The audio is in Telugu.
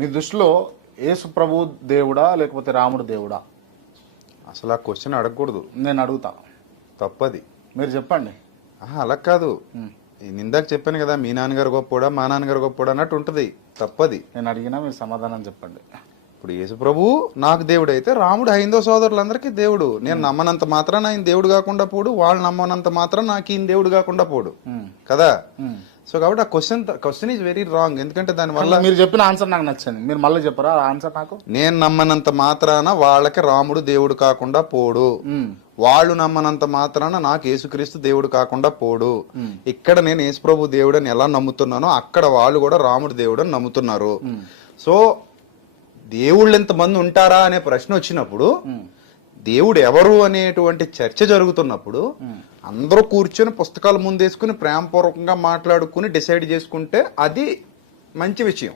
మీ దృష్టిలో యేసు ప్రభు దేవుడా లేకపోతే రాముడు దేవుడా? అసలు ఆ క్వశ్చన్ అడగకూడదు, నేను అడుగుతా, తప్పది. మీరు చెప్పండి. అలా కాదు, ఇందాక చెప్పాను కదా, మీ నాన్నగారు గొప్పోడా మా నాన్నగారు గొప్పోడా అన్నట్టు ఉంటుంది. తప్పది. నేను అడిగినా మీరు సమాధానం చెప్పండి. ఇప్పుడు యేసు ప్రభు నాకు దేవుడు అయితే, రాముడు హైందవ సోదరులందరికీ దేవుడు. నేను నమ్మనంత మాత్రాన ఆయన దేవుడు కాకుండా పోడు, వాళ్ళు నమ్మనంత మాత్రం నాకు ఈయన దేవుడు కాకుండా పోడు కదా. సో కాబట్టి ఆ క్వశ్చన్ ఈజ్ వెరీ రాంగ్. ఎందుకంటే దానివల్ల మీరు చెప్పిన ఆన్సర్ నాకు నచ్చింది. మీరు మళ్ళీ చెప్పరా ఆన్సర్ నాకు? నేను నమ్మనంత మాత్రాన వాళ్ళకి రాముడు దేవుడు కాకుండా పోడు, వాళ్ళు నమ్మనంత మాత్రాన నాకు యేసుక్రీస్తు దేవుడు కాకుండా పోడు. ఇక్కడ నేను యేసుప్రభు దేవుడు అని ఎలా నమ్ముతున్నానో అక్కడ వాళ్ళు కూడా రాముడు దేవుడు అని నమ్ముతున్నారు. సో దేవుళ్ళు ఎంతమంది ఉంటారా అనే ప్రశ్న వచ్చినప్పుడు, దేవుడు ఎవరు అనేటువంటి చర్చ జరుగుతున్నప్పుడు అందరూ కూర్చొని పుస్తకాలు ముందేసుకుని ప్రేమపూర్వకంగా మాట్లాడుకుని డిసైడ్ చేసుకుంటే అది మంచి విషయం.